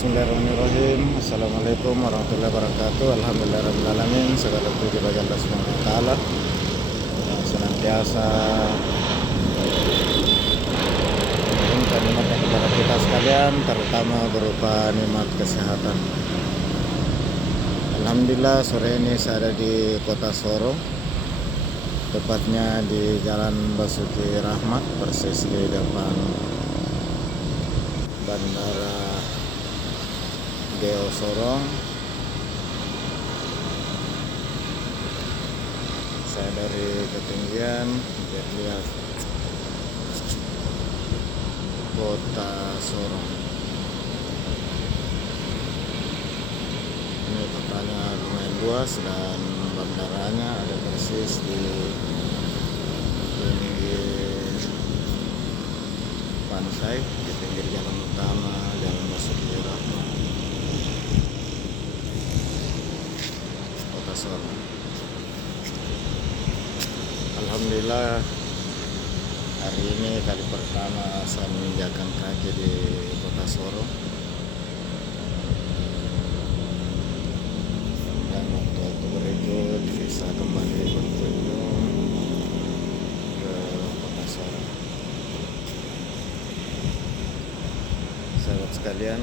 Bismillahirrahmanirrahim. Assalamualaikum warahmatullahi wabarakatuh. Alhamdulillahirrahmanirrahim. Segala puji bagi Allah Subhanahu wa taala yang senantiasa memberikan nikmatnya kepada kita sekalian, terutama berupa nikmat kesehatan. Alhamdulillah, sore ini saya ada di Kota Sorong, tepatnya di Jalan Basuki Rahmat, persis di depan Bandara Geo Sorong. Saya dari ketinggian biar lihat Kota Sorong. Ini kotanya lumayan luas dan bandaranya ada persis di pinggir pantai, di pinggir jalan utama Jalan Basuki Rahmat, Kota Sorong. Alhamdulillah, hari ini kali pertama saya menginjakan kaki di Kota Sorong, dan waktu-waktu berikut bisa kembali berkunjung ke Kota Sorong. Sahabat sekalian,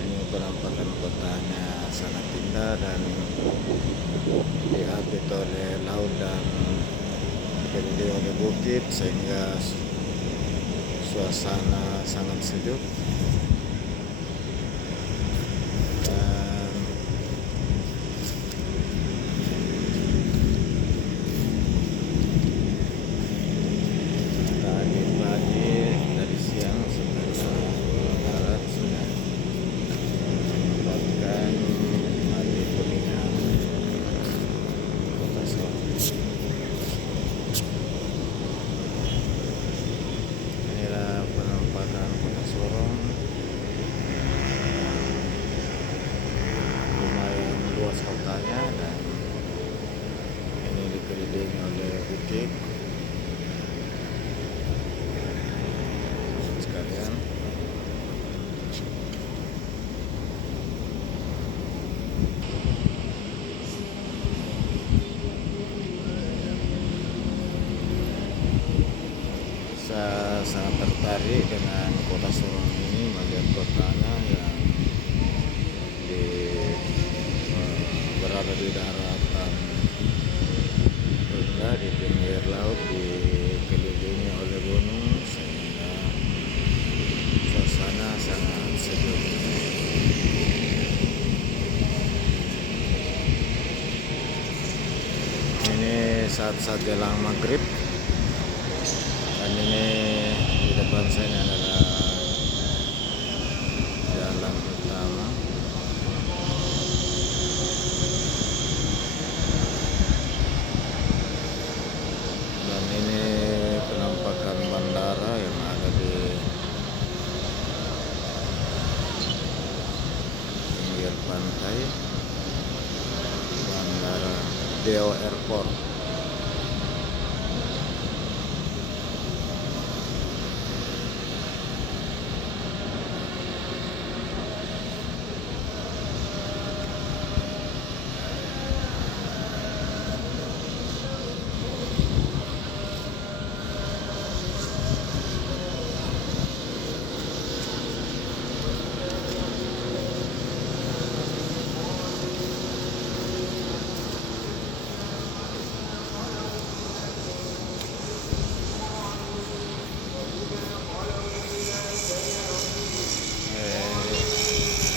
ini penampakan kotanya sangat indah dan diapit oleh laut dan dikelilingi oleh bukit sehingga suasana sangat sejuk. Dan tadi pagi, tadi siang setelah barat sudah mendapatkan mati kuningan Kota Sorong. Inilah penampakan Kota Sorong. Lumayan luas kotanya dan ini dikelilingi oleh bukit. Sekalian, saya sangat tertarik dengan Kota Sorong ini, melihat kotanya yang berada di daratan rendah di pinggir laut, dikelilingi oleh gunung sehingga suasana sangat sejuk. Ini saat-saat jelang maghrib, dan ini di depan saya ini adalah jalan utama. Dan ini penampakan bandara yang ada di pinggir pantai, Bandara Geo Airport.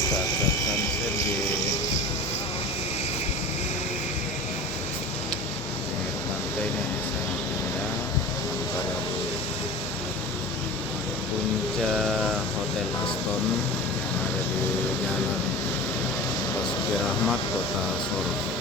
Saat-saat sunset di pinggir pantai ini sangat indah. Tanpa dari puncak Hotel Aston yang ada di Jalan Basuki Rahmat, Kota Sorong.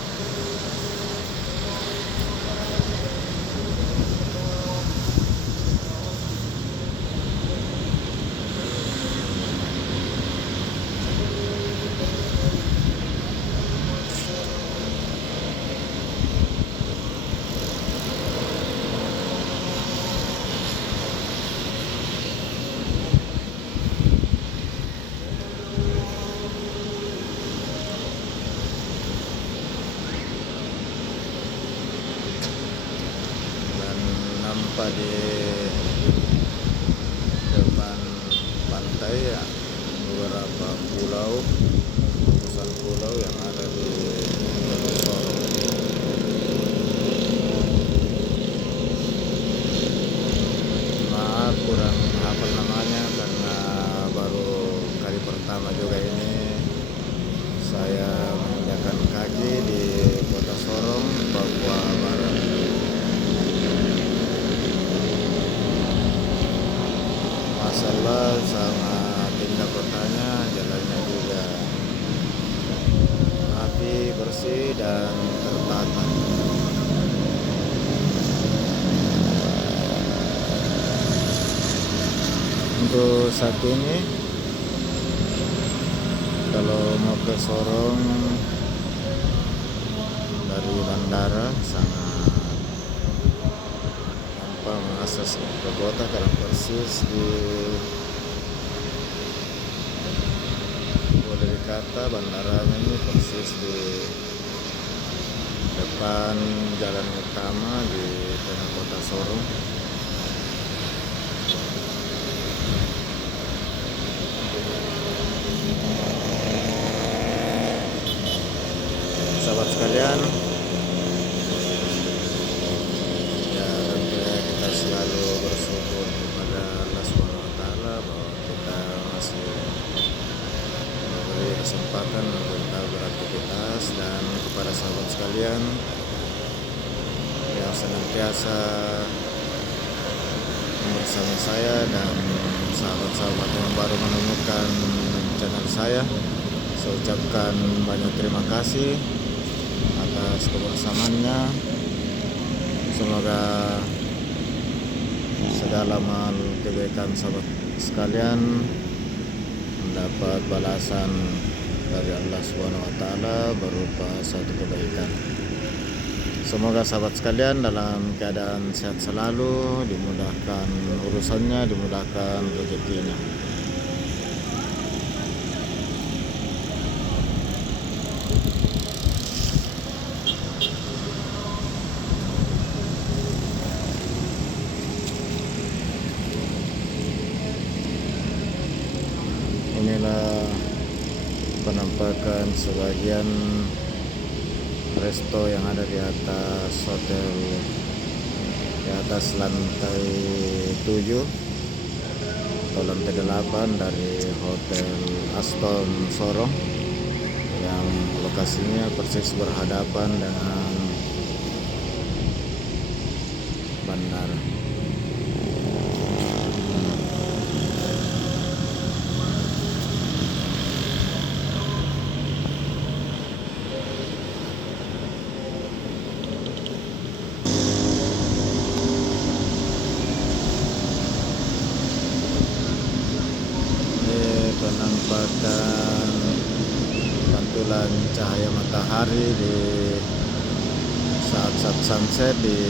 di depan pantai ya, beberapa pulau, ratusan pulau yang ada di Kota Sorong. Maaf kurang hafal namanya karena baru kali pertama juga ini saya menginjakan kaki di Kota Sorong, Papua Barat. Masalah sama indah kotanya, jalannya juga rapi, bersih dan tertata. Untuk saat ini kalau mau ke Sorong dari bandara sangat gampang mengakses ke kota karena persis boleh dikata bandaranya ini persis di depan jalan utama di tengah Kota Sorong. Sahabat sekalian, ya tentunya kita selalu bersyukur kepada Allah SWT bahwa kita masih diberi kesempatan untuk kita beraktivitas, dan kepada sahabat sekalian yang senantiasa bersama saya dan sahabat-sahabat yang baru menemukan channel saya ucapkan banyak terima kasih atas kebersamaannya. Semoga segala amal kebaikan sahabat sekalian mendapat balasan dari Allah SWT berupa suatu kebaikan. Semoga sahabat sekalian dalam keadaan sehat selalu, dimudahkan urusannya, dimudahkan rezekinya. Inilah penampakan sebagian resto yang ada di atas hotel, di atas lantai 7 atau lantai 8 dari Hotel Aston Sorong yang lokasinya persis berhadapan dengan bandara. Penampakan pantulan cahaya matahari di saat-saat sunset di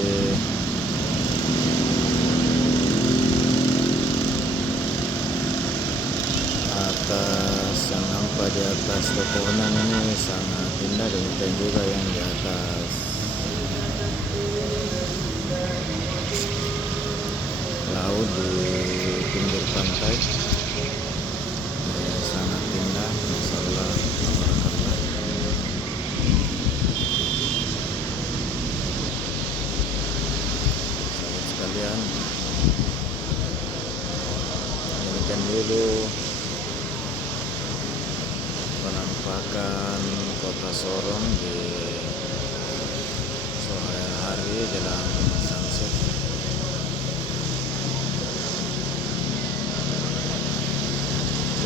atas, yang nampak di atas pepohonan ini sangat indah. Demikian juga yang di atas laut di pinggir pantai. Sangat indah, masalah tabarakallah. Sahabat sekalian, demikian dulu penampakan Kota Sorong di sore hari jelang sunset.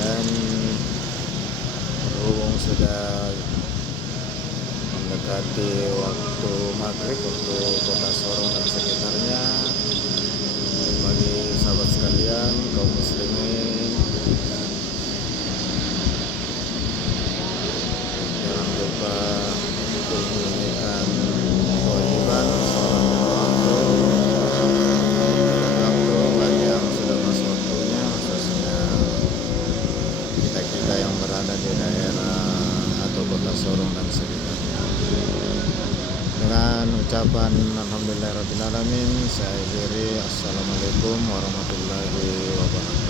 Dan berhubung sudah mendekati waktu maghrib untuk Kota Sorong dan sekitarnya, bagi sahabat sekalian kaum muslimin, jangan lupa untuk menunaikan kewajiban sholat waktu bagi yang sudah masuk waktunya, khususnya kita yang berada di daerah atau Kota Sorong dan sekitarnya. Dengan ucapan alhamdulillahirabbil alamin saya akhiri. Assalamualaikum warahmatullahi wabarakatuh.